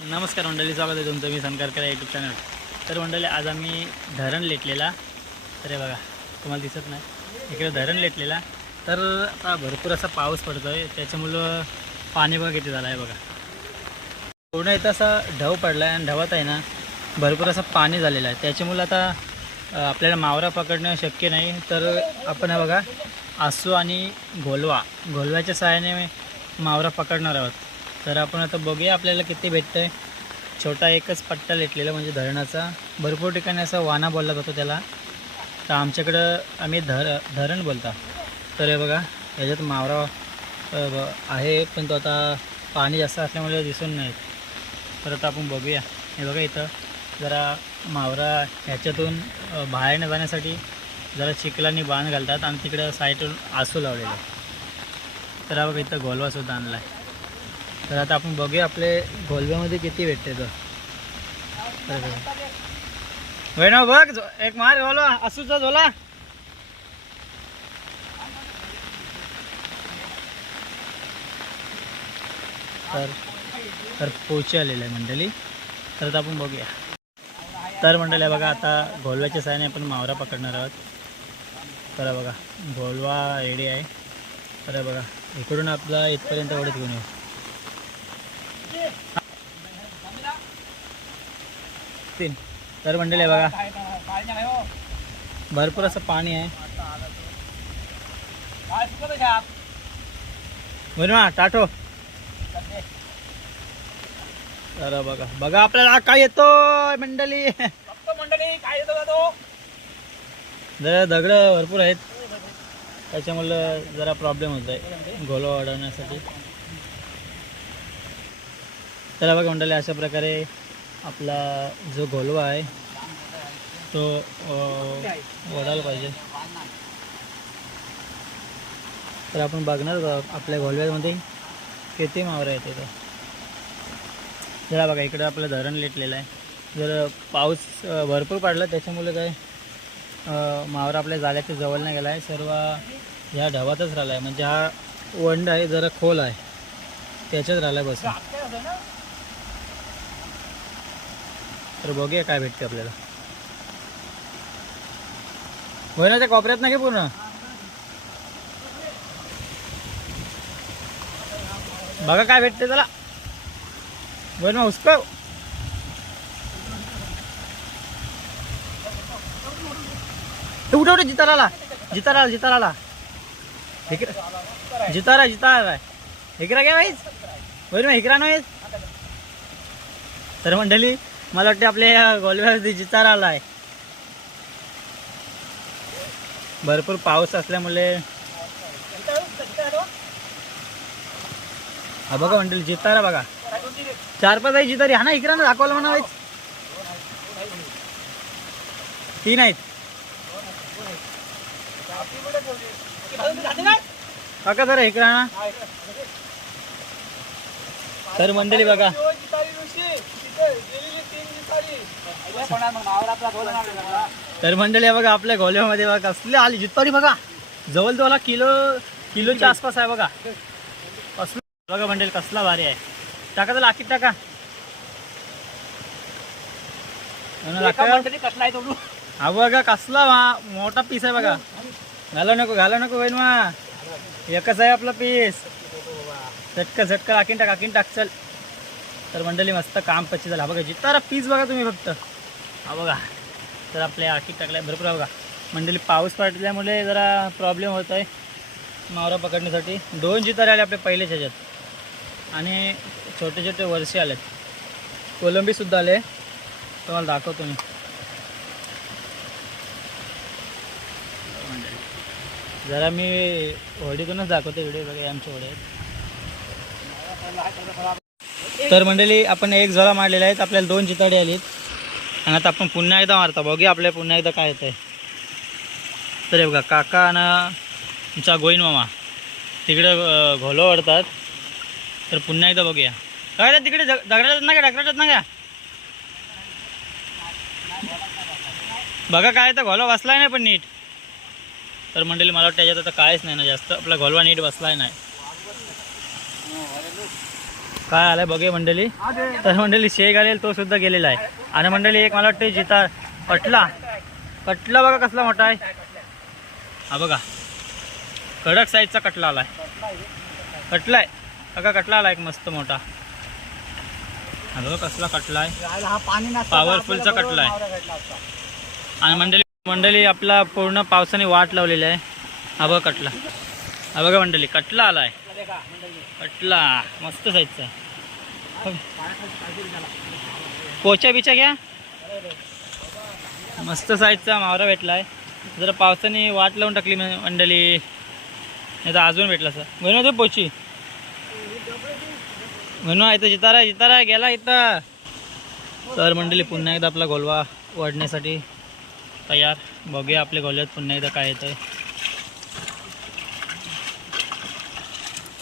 नमस्कार मंडळी, स्वागत आहे तुमचं मी संकारकर यूट्यूब चॅनल. तर मंडळी आज आम्ही धरण लेटलेला. तर हे बघा, तुम्हाला दिसत नाही इकडे धरण लेटलेला. तर आता भरपूर असा पाऊस पडतो आहे, त्याच्यामुळं पाणी बघा किती झालं आहे बघा. पूर्ण इथं असा ढव पडला आहे आणि ढवात आहे ना भरपूर असं पाणी झालेलं आहे. त्याच्यामुळं आता आपल्याला मावरा पकडणं शक्य नाही. तर आपण हे बघा आसू आणि घोलव्याच्या सहाय्याने मावरा पकडणार आहोत. तर आपण आता बघूया आपल्याला किती भेटतं आहे. छोटा एकच पट्टा लेटलेला म्हणजे धरणाचा. भरपूर ठिकाणी असं वाना बोलला जातो त्याला, तर आमच्याकडं आम्ही धरण बोलता. तर हे बघा ह्याच्यात मावरा आहे, पण तो आता पाणी जास्त असल्यामुळे दिसून नाही. तर आता आपण बघूया. हे बघा इथं जरा मावरा ह्याच्यातून बाहेर न जाण्यासाठी जरा चिखलानी बांध घालतात आणि तिकडं साईडून आसू लावलेलं. तर हा बघा इथं घोलवासुद्धा आणला आहे. तर आता आपण बघूया आपले घोलव्यामध्ये किती भेटते. तर वैना बघ एक मार घोलवा आसूचा झोला. तर पोचे आलेलं आहे मंडळी. तर आता आपण बघूया. तर मंडळी बघा आता घोलव्याच्या सहाय्याने आपण मावरा पकडणार आहोत. तर बघा घोलवा रेडी आहे. तर बघा इकडून आपला इथपर्यंत ओढत घेऊन येऊ. तर मंडळी बघा भरपूर असं पाणी आहे. बरं टाटो. तर बघा बघा आपल्याला काय येतो मंडळी. काय येतो जरा दगडं भरपूर आहेत, त्याच्यामुळं जरा प्रॉब्लेम होत आहे घोलवा वाढवण्यासाठी. तर बघा मंडळी अशा प्रकारे आपला जो घोलवा आहे तो ओढायला पाहिजे. तर आपण बघणार आहोत आपल्या घोलव्यामध्ये किती मावरा येते. तो जरा बघा इकडं आपलं धरण लेटलेलं आहे. जर पाऊस भरपूर पडला त्याच्यामुळे काय मावरा आपल्या जाळ्याच्या जवळ नाही गेला आहे, सर्व ह्या ढवातच राहिला आहे. म्हणजे हा वंड आहे जरा खोल आहे त्याच्यात राहिला आहे बस. तर बघूया काय भेटते आपल्याला. वैनाच्या कोपऱ्यात नाही पूर्ण बघा काय भेटते त्याला. वैना उसकव उठवते. जिताराला जितारा हिकरा घ्या माहीत वैना हिकरा नाही. तर मंडळी मला वाटते आपल्या गोलव्यावरती जितारा आला आहे. भरपूर पाऊस असल्यामुळे हा बघा मंडळी जितारा बघा 4-5 आहे जितारी. हा ना इकडे ना दाखवायला म्हणा 3 आहेत काका. जरा इकडे ना. तर मंडळी बघा तर मंडळी बघा आपल्या घोलव्यामध्ये बघा कसले आली जितवारी बघा. जवळ किलोच्या आसपास आहे बघा. कसलं बघा मंडळी कसला भारी आहे. टाका तर लाकीत टाका. हा बघा कसला मोठा पीस आहे बघा. घालू नको वैन मा एकच आहे आपला पीस. झटका आखीन टाक चल. तर मंडळी मस्त काम पच्ची झालं. हा बघा जितारा पीस बघा तुम्ही फक्त. हा बघा तर आपल्या आखीत टाकलाय भरपूर. बघा मंडळी पाऊस पडल्यामुळे जरा प्रॉब्लेम होत आहे मावरा पकडण्यासाठी. 2 जितारे आले आपल्या पहिलेच ह्याच्यात आणि छोटे वर्षे आलेत. कोलंबीसुद्धा आले, तुम्हाला दाखवतो मी. जरा मी होडीतूनच दाखवतो व्हिडिओ. बघा आमचे होडे आहेत. तर मंडळी आपण एक झोला मारलेला आहे. आपल्याला 2 जिताडे आलीत आणि आता आपण पुन्हा एकदा मारता. बघूया आपल्याला पुन्हा एकदा काय येतं आहे. तर हे बघा काका आणि तुमचा गोईन मामा तिकडे घोलो वाढतात. तर पुन्हा एकदा बघूया काय तिकडे दगडात ना का बघा काय तर घोला बसलाय नाही पण नीट. तर मंडळी मला वाटतं याच्यात आता काहीच नाही ना जास्त. आपला घोलवा नीट बसलाय नाही. काय आलाय बघे मंडळी. तर मंडळी शेग आलेल तो सुद्धा गेलेला आहे. आणि मंडळी एक मला वाटतं जिता कटला बघा कसला मोठा आहे. हा बघा कडक साईजचा कटला आलाय. कटलाय बघा कटला आला एक मस्त मोठा. हा बघा कसला कटला आहे. पॉवरफुलचा कटला आहे. आणि मंडळी आपला पूर्ण पावसाने वाट लावलेली आहे. हा बघा कटला. हा बघा मंडळी कटला आलाय. कटला मस्त साईजचा. पोचा बिचा घ्या. मस्त साईजचा मावरा भेटलाय. जरा पावसाने वाट लावून टाकली मंडळी, नाही तर अजून भेटला सर. म्हणून ते पोची म्हणून इथं जितारा गेला इथं. तर मंडळी पुन्हा एकदा आपला गोलवा वाढण्यासाठी तयार. बघूया आपल्या गोल्यात पुन्हा एकदा काय येतंय.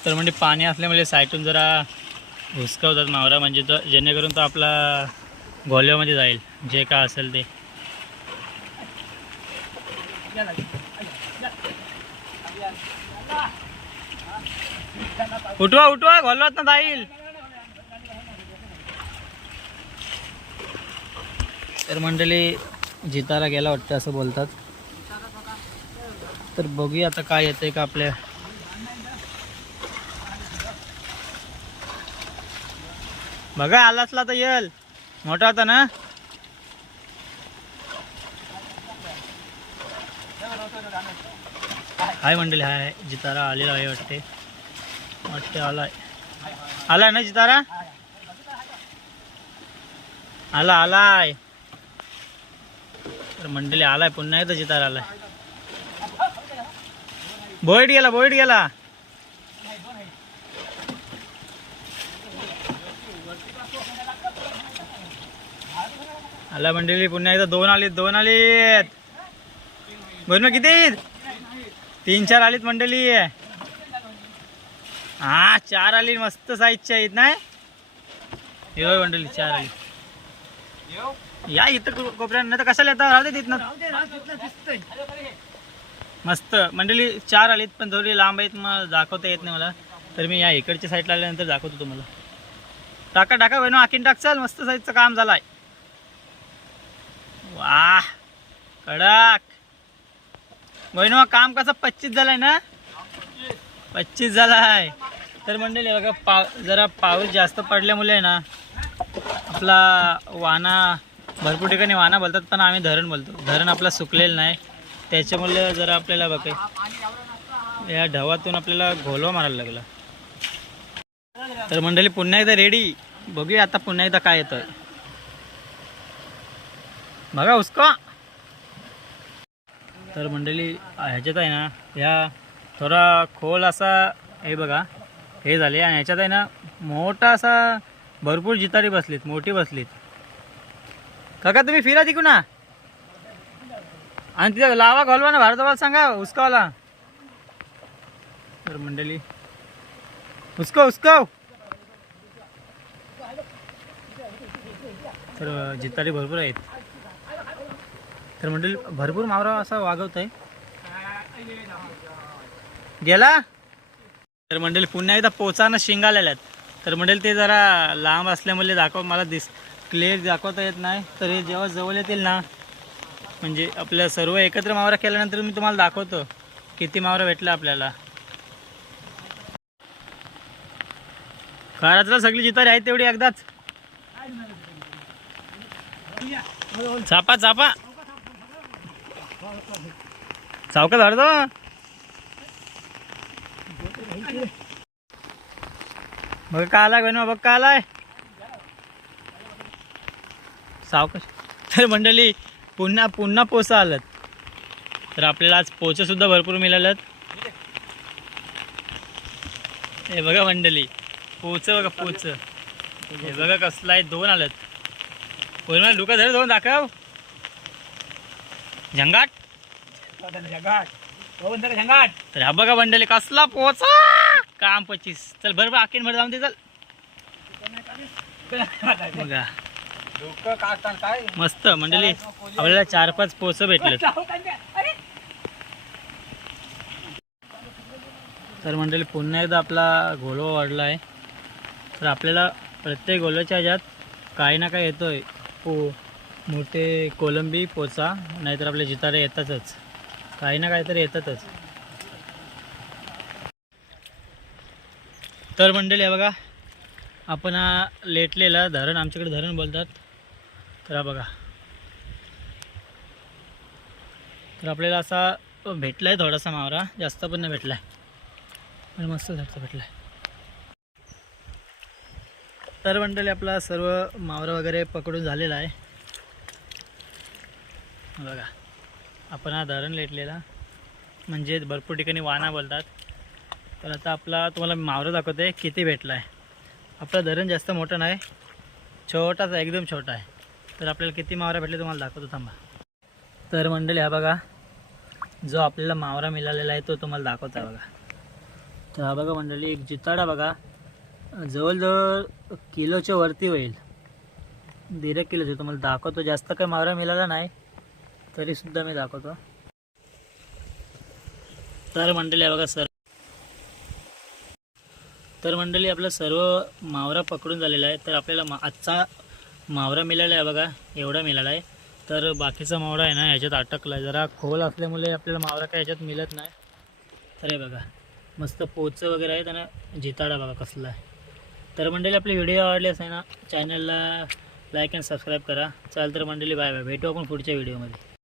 तर म्हणजे पाणी असल्यामुळे साईटून जरा हुसकावतात मावरा, म्हणजे तो जेणेकरून तो आपला गोल्यामध्ये जाईल जे काय असेल ते. उठवा गोलवात ना जाईल. तर मंडळी जितारा गेला वाटतं असं बोलतात. तर बघूया आता काय येतंय का आपल्या. बघा आलाचला तर येल. मोठा होता ना. हाय मंडळी हाय. जितारा आलेला आहे वाटते आलाय ना जितारा. आलाय. तर मंडळी आलाय पुन्हा एकदा जितारा आलाय. बोईट गेला. आला मंडळी पुन्हा एकदा दोन आलीत. बरं किती 3-4 आलीत मंडळी. हा 4 आली मस्त साईजच्या आहेत नाही. हे मंडळी 4 आली. या इथं कोपऱ्यानं तर कशाला येतात. राहू दे तिथनं मस्त मंडळी 4 आलीत, पण थोडी लांब आहेत मग दाखवता येत नाही मला. तर मी या इकडच्या साईडला आल्यानंतर दाखवतो तुम्हाला. टाका बहिणू आखीन टाक. चल मस्त साईजचं काम झालाय. वाह कडक बहिणू. काम कसं 25 झालाय ना. 25 झालाय. तर मंडळी बघा जरा पाऊस जास्त पडल्यामुळे आहे ना आपला वाना, भरपूर ठिकाणी वाना बोलतात पण आम्ही धरण बोलतो. धरण आपला सुकलेलं नाही त्याच्यामुळे जरा आपल्याला बघा या ढवातून आपल्याला घोलवा मारायला लागला. तर मंडळी पुन्हा एकदा रेडी. बघूया आता पुन्हा एकदा काय येतं. बघा उसका. तर मंडळी ह्याच्यात आहे ना ह्या थोडा खोल असा हे बघा हे झाले. आणि ह्याच्यात आहे ना मोठा असा भरपूर जितारी बसलीत, मोठी बसलीत. काका तुम्ही फिरा तिकू ना. आणि तिथं लावा घालवा ना भारताला सांगा उसकावाला. तर मंडळी उसकव. तर जितारी भरपूर आहेत. तर मंडळी भरपूर मावरा असा वागवत आहे. गेला. तर मंडळी पुन्हा एकदा पोचानं शिंगालेल्या आहेत. तर मंडळी ते जरा लांब असल्यामुळे मला क्लिअर दाखवता येत नाही. तर हे जेव्हा जवळ येतील ना म्हणजे आपल्या सर्व एकत्र मावरा केल्यानंतर मी तुम्हाला दाखवतो किती मावरा भेटला आपल्याला. घरातला सगळी जितारी आहेत तेवढी एकदाच. चापा सावका झाड बघ का आलाय बहिण. बघ का आलाय सावकाश. तर मंडळी पुन्हा पोचा आलं. तर आपल्याला आज पोचं सुद्धा भरपूर मिळालं. हे बघा मंडळी पोचं बघा पोचं. हे बघा कसलं आहे. 2 आलं. मला डुका धर 2 दाखव. झंगाट. तर हा बघा मंडळी कसला पोचा. काम 25. चल बरोबर आखीन भर जाऊन दे. चल बघा मस्त मंडळी आपल्याला 4-5 पोच भेटले. तर मंडळी पुन्हा एकदा आपला घोलवा वाढला आहे. तर आपल्याला प्रत्येक गोल्याच्या ह्याच्यात काही ना काही येतो आहे. मोठे कोलंबी पोचा नाहीतर आपले जितारे येतातच, काही ना काहीतरी येतातच. तर मंडळी आहे बघा, आपण हा लेटलेला धरण, आमच्याकडे धरण बोलतात. तर हा बघा, तर आपल्याला असा भेटला आहे थोडासा मावरा, जास्त पण नाही भेटला आहे, पण मस्त जास्त भेटला आहे. तर मंडळी आपला सर्व मावरा वगैरे पकडून झालेला आहे. बघा, आपण हा धरण लेटलेला, म्हणजे भरपूर ठिकाणी वाना बोलतात. तर आता आपला तुम्हाला मावरा दाखवतो आहे किती भेटला आहे. आपलं धरण जास्त मोठं नाही, छोटाच आहे, एकदम छोटा आहे. तर आपल्याला किती मावरा भेटले तुम्हाला दाखवतो, थांबा. तर मंडळी हा बघा, जो आपल्याला मावरा मिळालेला आहे तो तुम्हाला दाखवतो आहे बघा. तर हा बघा मंडळी, एक जिताडा बघा, जवळजवळ किलोच्या वरती होईल, 1.5 किलोचे. तुम्हाला दाखवतो, जास्त काही मावरा मिळाला नाही तरीसुद्धा मी दाखवतो. तर मंडळी आहे बघा तर मंडळी आपला सर्व मावरा पकडून झालेला आहे. तर आपल्याला आजचा मावरा मिळाला आहे बघा, एवढा मिळाला आहे. तर बाकीचा मावरा आहे ना ह्याच्यात अटकला आहे, जरा खोल असल्यामुळे आपल्याला मावरा काय ह्याच्यात मिळत नाही. तर हे बघा, मस्त पोचं वगैरे आहे, त्यांना जिताडा बघा कसला आहे. तर मंडळी आपली व्हिडिओ आवडली असेल ना, चॅनलला लाईक अँड सबस्क्राईब करा. चाल तर मंडळी, बाय बाय, भेटू आपण पुढच्या व्हिडिओमध्ये.